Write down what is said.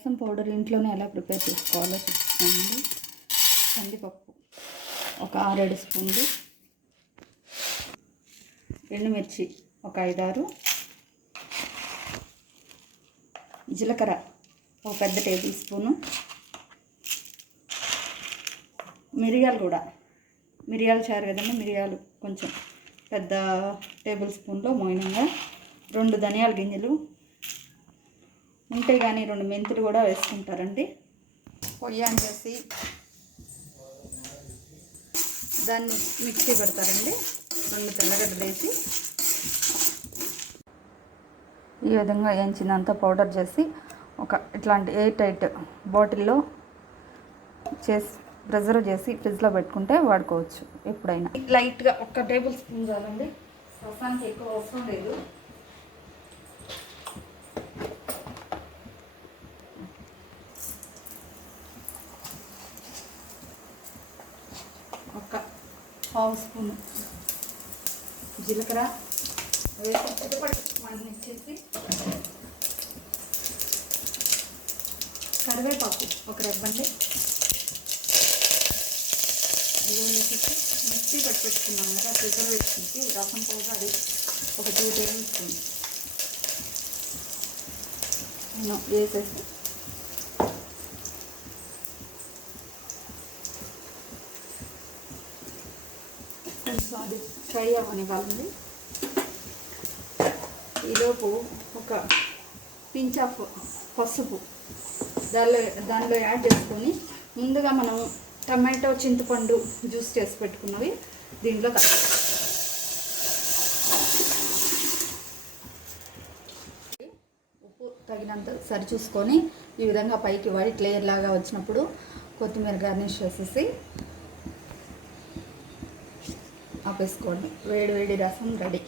రసం పౌడర్ ఇంట్లోనే ఎలా ప్రిపేర్ చేసుకోవాలో చూపిస్తానండి. కందిపప్పు ఒక 6-7 స్పూన్లు, ఎండుమిర్చి ఒక 5-6, జీలకర్ర ఒక పెద్ద టేబుల్ స్పూను, మిరియాలు కూడా మిరియాలు చారు కదండి, మిరియాలు కొంచెం పెద్ద టేబుల్ స్పూన్లో మోయినంగా, 2 ధనియాల గింజలు ఉంటే కానీ 2 మెంతులు కూడా వేసుకుంటారండి. పొయ్యి ఆన్ చేసి దాన్ని మిక్సీ పెడతారండి. 2 తెల్లగడ్డలు వేసి ఈ విధంగా వేయించినంత పౌడర్ చేసి ఒక ఇట్లాంటి ఎయిర్ టైట్ బాటిల్లో చేసి ప్రిజర్వ్ చేసి ఫ్రిడ్జ్లో పెట్టుకుంటే వాడుకోవచ్చు ఎప్పుడైనా. లైట్గా 1 టేబుల్ స్పూన్ చాలండి, రసానికి ఎక్కువ అవసరం లేదు. ఒక 1/2 స్పూన్ జీలకర్ర వేసి చిటపడి ఇచ్చేసి, కరివేపాకు ఒక రెబ్బండి వేసేసి మిక్సీ పెట్టుకున్నాం కదా ప్రిజర్వేషన్కి రసం పౌడర్, అది ఒక 2 టేబుల్ స్పూన్ వేసేసి కొంచెం అది ఫ్రై అవ్వనివ్వాలండి. ఈలోపు ఒక పించ్ ఆఫ్ పసుపు దానిలో యాడ్ చేసుకొని, ముందుగా మనం టమాటో చింతపండు జ్యూస్ చేసి పెట్టుకున్నవి దీంట్లో కలిపి ఉప్పు తగినంత సరి చూసుకొని ఈ విధంగా పైకి వైట్ లేయర్ లాగా వచ్చినప్పుడు కొత్తిమీర గార్నిష్ చేసేసి ఆపేసుకోండి. వేడి వేడి రసం రెడీ.